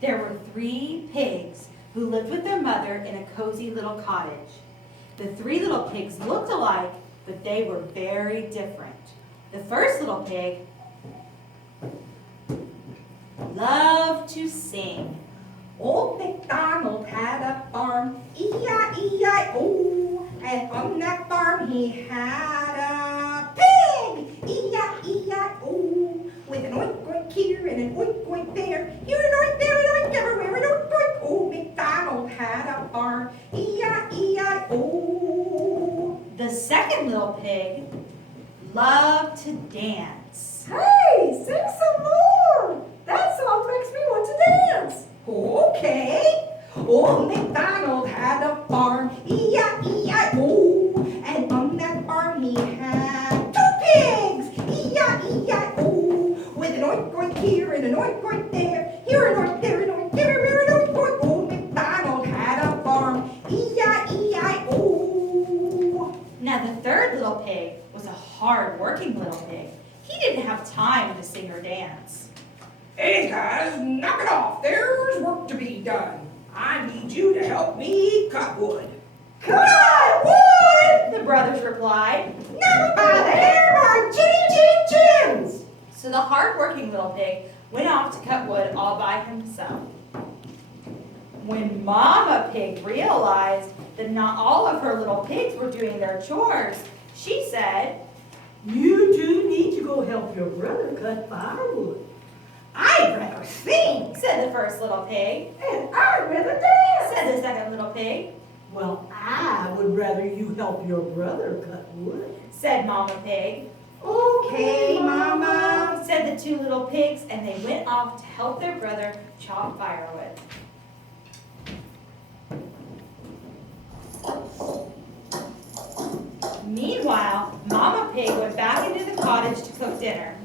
There were 3 pigs who lived with their mother in a cozy little cottage. The 3 little pigs looked alike, but they were very different. The first little pig loved to sing. Old MacDonald had a farm, E-I-E-I-O, and on that farm he had a pig, E-I-E-I-O, with an oink oink here and an oink oink there, here an oink, there an oink, everywhere an oink oink. Old MacDonald had a farm, E-I-E-I-O. The second little pig loved to dance. Hey, sing some more. That song makes me want to dance. Okay. Old MacDonald had a farm, E-I-E-I-O, and on that farm he had 2 pigs, E-I-E-I-O, with an oink oink here and an oink oink there, here an oink, there an oink, everywhere an oink oink. Old MacDonald had a farm, E-I-E-I-O. Now the third little pig was a hard-working little pig. He didn't have time to sing or dance. Hey guys, knock it off. There's work to be done. I need you to help me cut wood. Cut wood! The brothers replied. Never by the hair of our chins. So the hard-working little pig went off to cut wood all by himself. When Mama Pig realized that not all of her little pigs were doing their chores, she said, You 2 need to go help your brother cut firewood. I'd rather sing, said the first little pig. and I'd rather dance, Said the second little pig. Well, I would rather you help your brother cut wood. Said Mama Pig. Okay, Mama, Said the 2 little pigs, and they went off to help their brother chop firewood. Meanwhile, Mama Pig went back into the cottage to cook dinner.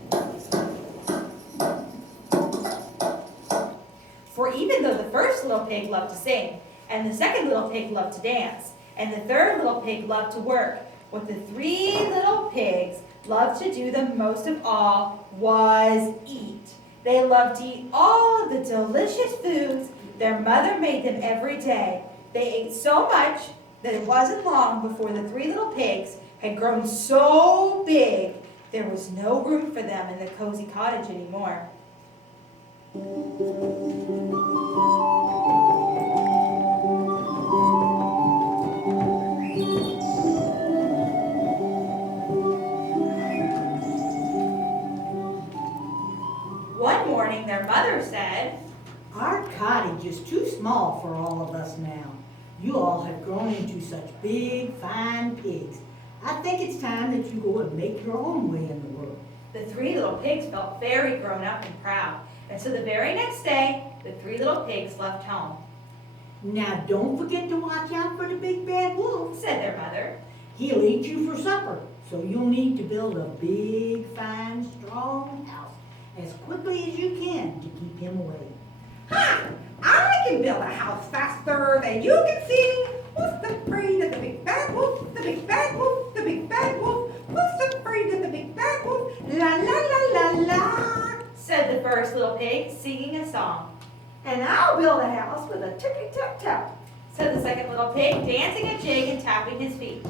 For even though the first little pig loved to sing, and the second little pig loved to dance, and the third little pig loved to work, what the 3 little pigs loved to do the most of all was eat. They loved to eat all of the delicious foods their mother made them every day. They ate so much that it wasn't long before the 3 little pigs had grown so big there was no room for them in the cozy cottage anymore. One morning their mother said, Our cottage is too small for all of us now. You all have grown into such big, fine pigs. I think it's time that you go and make your own way in the world. The 3 little pigs felt very grown up and proud, and so the very next day, the 3 little pigs left home. Now don't forget to watch out for the big bad wolf. Said their mother. He'll eat you for supper, so you'll need to build a big, fine, strong house as quickly as you can to keep him away. ha! I can build a house faster than you can sing. Who's afraid of the big bad wolf? The big bad wolf, the big bad wolf. Who's afraid of the big bad wolf? La la la la la. Said the first little pig, singing a song. And I'll build a house with a tippy tap tap. Said the second little pig, dancing a jig and tapping his feet.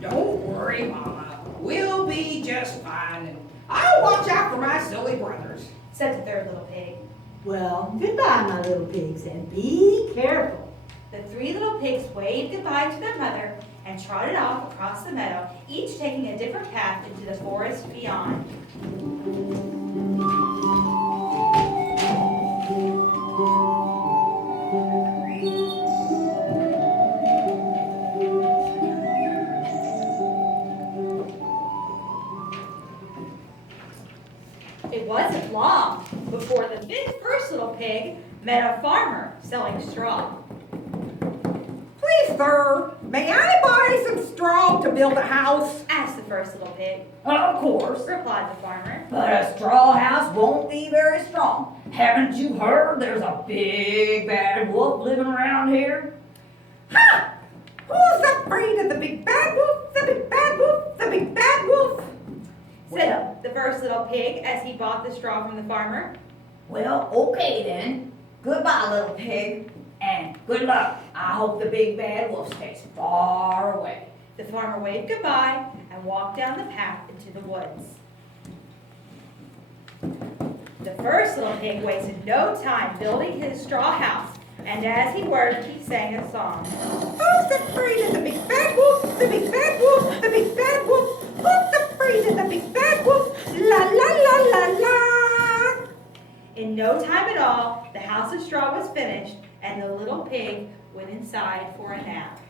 Don't worry, Mama. We'll be just fine. And I'll watch out for my silly brothers. Said the third little pig. Well, goodbye, my little pigs, and be careful. The 3 little pigs waved goodbye to their mother and trotted off across the meadow, each taking a different path into the forest beyond. It wasn't long before the first little pig met a farmer selling straw. Please, sir, may I buy some straw to build a house? Asked the first little pig. Of course, Replied the farmer. but a straw house won't be very strong. Haven't you heard there's a big bad wolf living around here? Ha! Who's afraid of the big bad wolf? The big bad wolf? The big bad wolf? Said the first little pig as he bought the straw from the farmer. Well, okay then. Goodbye, little pig, and good luck. I hope the big bad wolf stays far away. The farmer waved goodbye and walked down the path into the woods. The first little pig wasted no time building his straw house, and as he worked, he sang a song. Who's afraid of the big bad wolf? The big bad wolf, the big bad wolf. Who's afraid of the big bad wolf? La la la la la. In no time at all, the house of straw was finished, and the little pig went inside for a nap.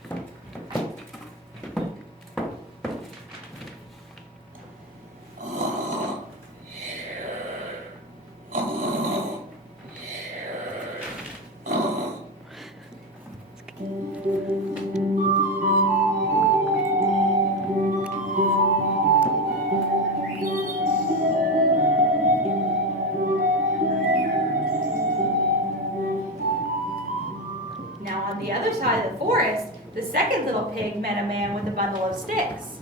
Now on the other side of the forest, the second little pig met a man with a bundle of sticks.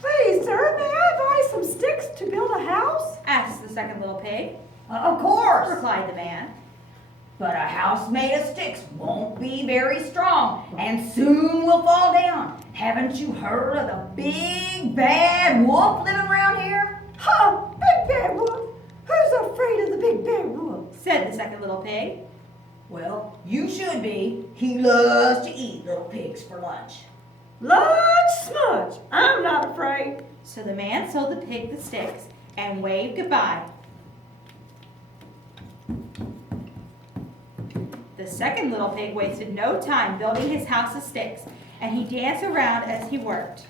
Please, sir, may I buy some sticks to build a house? Asked the second little pig. Of course, Replied the man. but a house made of sticks won't be very strong and soon will fall down. Haven't you heard of the big bad wolf living around here? Huh, big bad wolf. Who's afraid of the big bad wolf? Said the second little pig. Well, you should be. He loves to eat little pigs for lunch. Lunch smudge. I'm not afraid. So the man sold the pig the sticks and waved goodbye. The second little pig wasted no time building his house of sticks, and he danced around as he worked.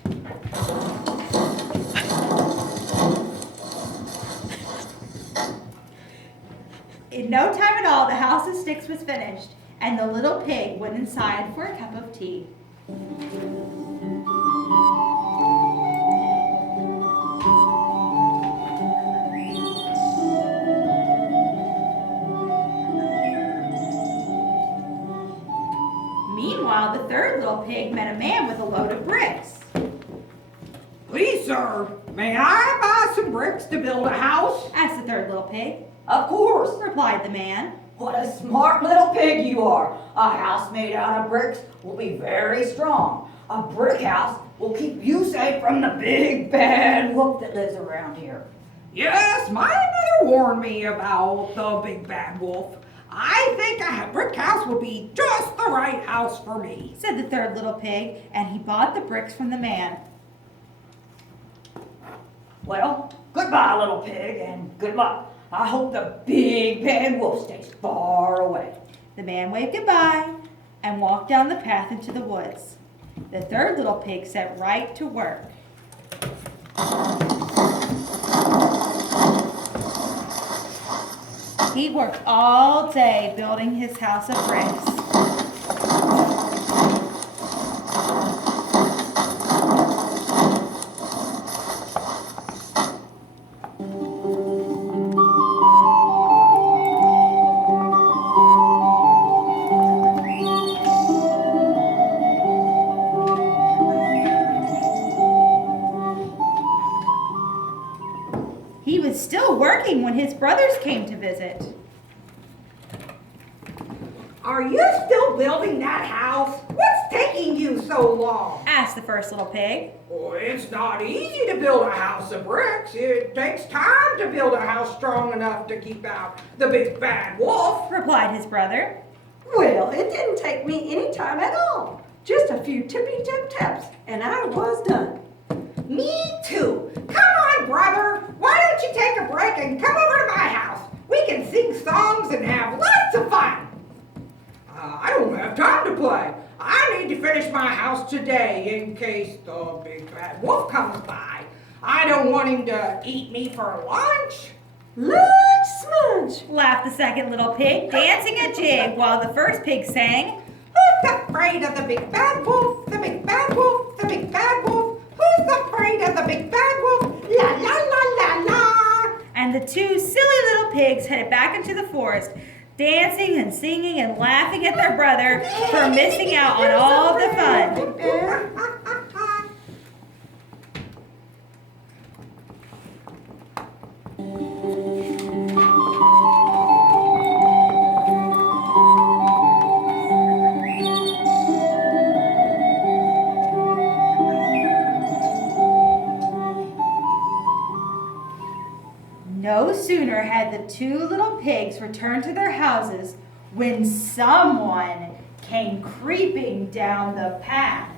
In no time at all, the house of sticks was finished, and the little pig went inside for a cup of tea. Meanwhile, the third little pig met a man with a load of bricks. Please, sir, may I buy some bricks to build a house? Asked the third little pig. Of course. Replied the man. What a smart little pig you are. A house made out of bricks will be very strong. A brick house will keep you safe from the big bad wolf that lives around here. Yes, my mother warned me about the big bad wolf. I think a brick house would be just the right house for me. Said the third little pig, and he bought the bricks from the man. Well, goodbye, little pig, and good luck. I hope the big bad wolf stays far away. The man waved goodbye and walked down the path into the woods. The third little pig set right to work. He worked all day building his house of bricks. He was still working when his brothers came to visit. Are you still building that house? What's taking you so long? Asked the first little pig. Oh, it's not easy to build a house of bricks. It takes time to build a house strong enough to keep out the big bad wolf. Replied his brother. Well, it didn't take me any time at all. Just a few tippy-tip taps, and I was done. Me too. Come on, brother. Why don't you take a break and come over to my house? We can sing songs and have lots of fun. I don't have time to play. I need to finish my house today in case the big bad wolf comes by. I don't want him to eat me for lunch. Lunch smudge! Laughed the second little pig, dancing a jig while the first pig sang. Who's afraid of the big bad wolf? The big bad wolf, the big bad wolf. Who's afraid of the big bad wolf? La la la la la. And the two silly little pigs headed back into the forest, dancing and singing and laughing at their brother for missing out on all of the fun. two little pigs returned to their houses when someone came creeping down the path.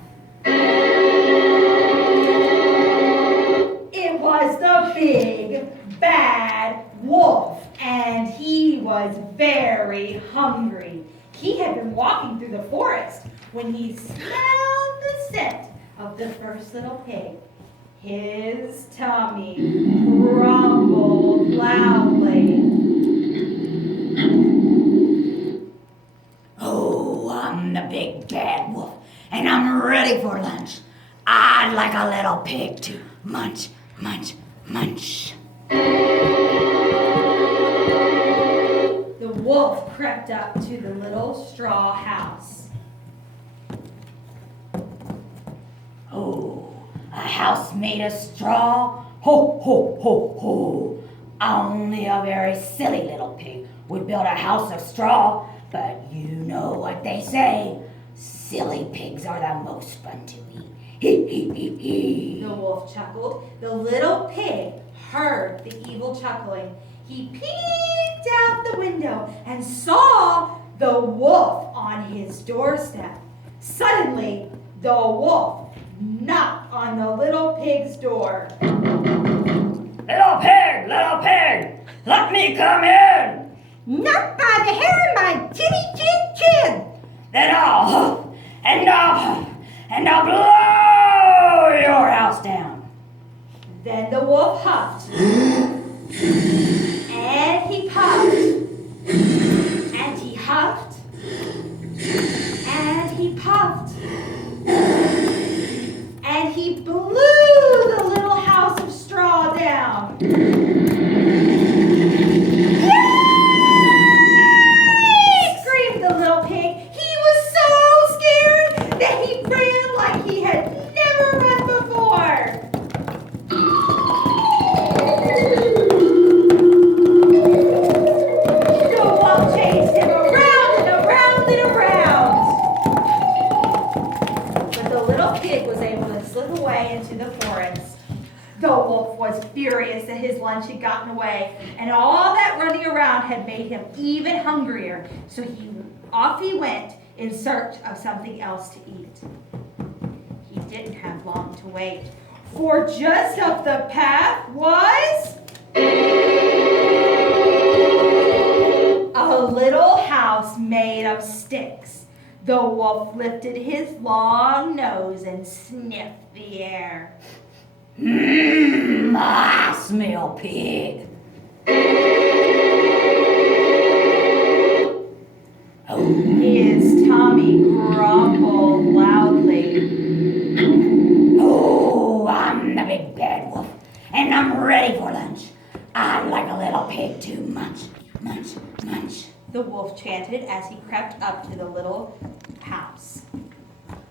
It was the big, bad wolf, and he was very hungry. He had been walking through the forest when he smelled the scent of the first little pig. His tummy rumbled loudly. Oh, I'm the big bad wolf, and I'm ready for lunch. I'd like a little pig to munch, munch, munch. The wolf crept up to the little straw house. Oh, a house made of straw? Ho, ho, ho, ho. Only a very silly little pig would build a house of straw, but you know what they say. Silly pigs are the most fun to eat. Hee, hee, hee, hee. The wolf chuckled. The little pig heard the evil chuckling. He peeked out the window and saw the wolf on his doorstep. Suddenly, the wolf knocked on the little pig's door. Little pig, let me come in. Not by the hair of my chinny chin chin. Then I'll huff and I'll blow your house down. Then the wolf huffed, and he puffed, and he huffed, and he puffed, and he blew the little house of straw down. Yay! Screamed the little pig. He was so scared that he ran like he had never run before. The wolf chased him around and around and around. But the little pig was able to slip away into the forest. The wolf was furious that his lunch had gotten away, and all that running around had made him even hungrier. So off he went in search of something else to eat. He didn't have long to wait, for just up the path was a little house made of sticks. The wolf lifted his long nose and sniffed the air. I smell pig. His tummy grumbled loudly. Oh, I'm the big bad wolf, and I'm ready for lunch. I'd like a little pig to munch, munch, munch. The wolf chanted as he crept up to the little house.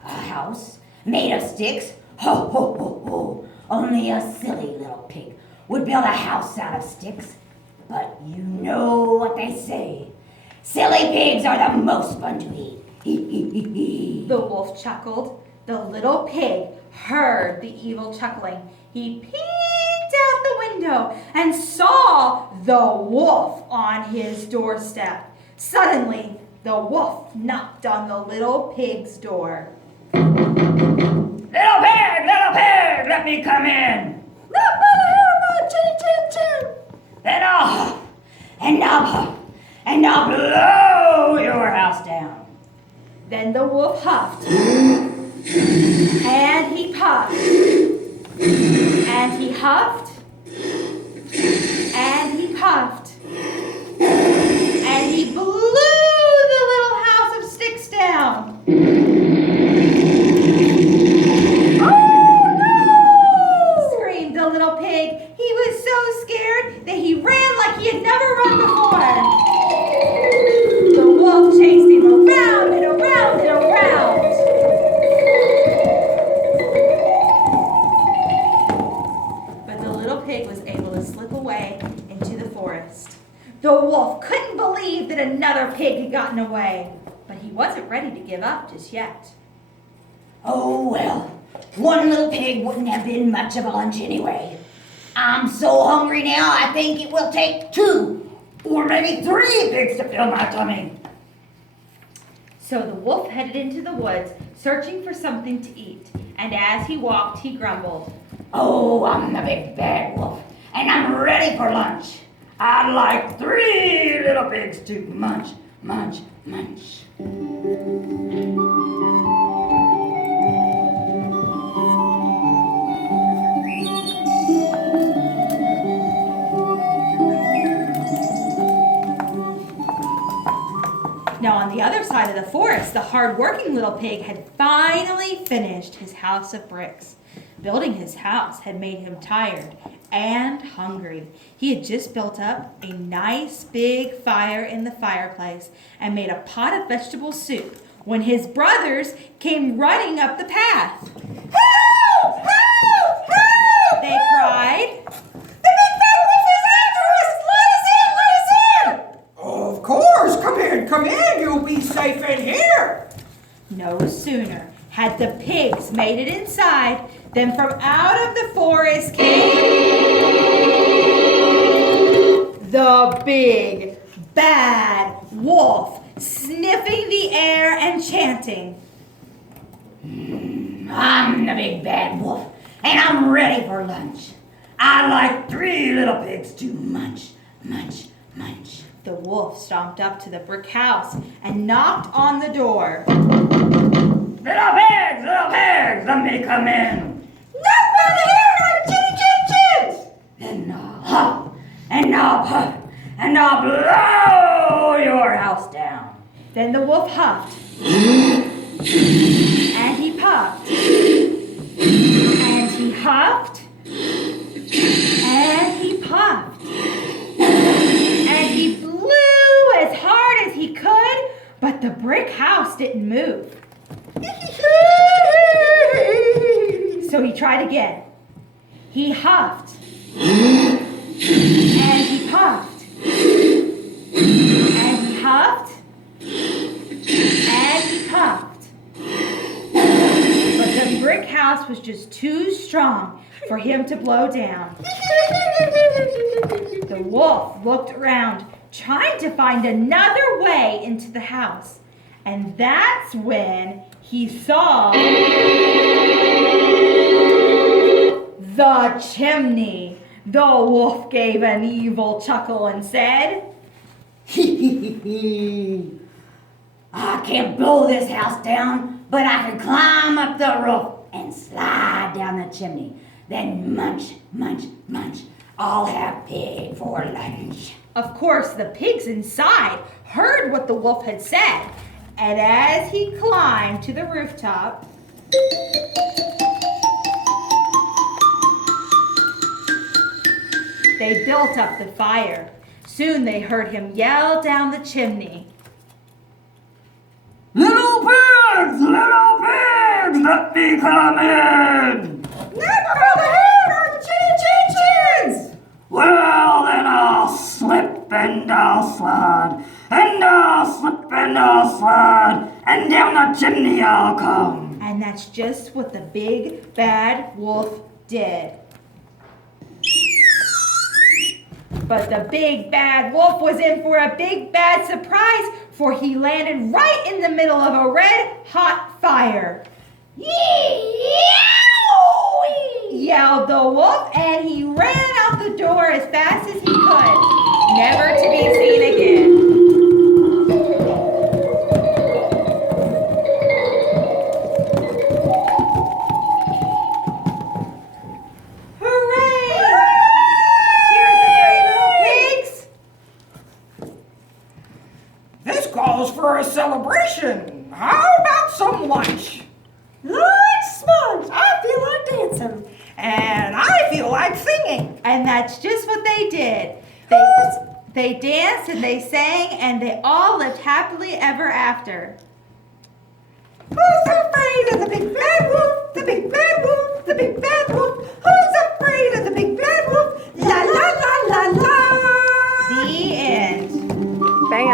A house made of sticks? Ho, ho, ho, ho. Only a silly little pig would build a house out of sticks. But you know what they say. Silly pigs are the most fun to eat. Hee, hee, hee, hee. The wolf chuckled. The little pig heard the evil chuckling. He peeked out the window and saw the wolf on his doorstep. Suddenly, the wolf knocked on the little pig's door. Little pig, let me come in. Not by the hair of my chinny chin chin. Then I'll huff and I'll blow your house down. Then the wolf huffed, and he puffed, and he huffed, and he puffed, and he blew the little house of sticks down. Screamed the little pig. He was so scared that he ran like he had never run before. The wolf chased him around and around and around. But the little pig was able to slip away into the forest. The wolf couldn't believe that another pig had gotten away, but he wasn't ready to give up just yet. Oh well, one little pig wouldn't have been much of a lunch anyway. I'm so hungry now, I think it will take two or maybe 3 pigs to fill my tummy. So the wolf headed into the woods, searching for something to eat. And as he walked, he grumbled, Oh, I'm the big bad wolf, and I'm ready for lunch. I'd like 3 little pigs to munch, munch, munch. Now on the other side of the forest, the hard-working little pig had finally finished his house of bricks. Building his house had made him tired and hungry. He had just built up a nice big fire in the fireplace and made a pot of vegetable soup when his brothers came running up the path. Help! Help! Help! They cried. The big bad wolf is after us! Let us in! Let us in! Of course! Come in! You'll be safe in here! No sooner had the pigs made it inside than from out of the forest came the big bad wolf, sniffing the air and chanting, I'm the big bad wolf, and I'm ready for lunch. I'd like 3 little pigs to munch, munch, munch. The wolf stomped up to the brick house and knocked on the door. Little pigs, let me come in. Not by the hair on chinny chin chins! And I'll huff, and I'll puff, and I'll blow your house down. Then the wolf huffed, and he puffed, and he huffed, and he puffed, and he blew as hard as he could, but the brick house didn't move. So he tried again. He huffed, and he puffed, and he huffed, and he puffed. But the brick house was just too strong for him to blow down. The wolf looked around, trying to find another way into the house. And that's when he saw the chimney. The wolf gave an evil chuckle and said, I can't blow this house down, but I can climb up the roof and slide down the chimney. Then munch, munch, munch. I'll have pig for lunch. Of course, the pigs inside heard what the wolf had said, and as he climbed to the rooftop, they built up the fire. Soon they heard him yell down the chimney. Little pigs, let me come in. Not by the hair on chinny chin chins! Well, then I'll slip and I'll slide, and I'll slip and I'll slide, and down the chimney I'll come. And that's just what the big bad wolf did. But the big bad wolf was in for a big bad surprise, for he landed right in the middle of a red hot fire. Yowie! Yelled the wolf, and he ran out the door as fast as he could, never to be seen again. Hooray! Cheers, the 3 little pigs! This calls for a celebration. How about some lunch? Lunch sponge, I feel like dancing. And I feel like singing. And that's just what they did. They danced and they sang and they all lived happily ever after. Who's afraid of the big bad wolf? The big bad wolf, the big bad wolf. Who's afraid of the big bad wolf? La la la la la. The end.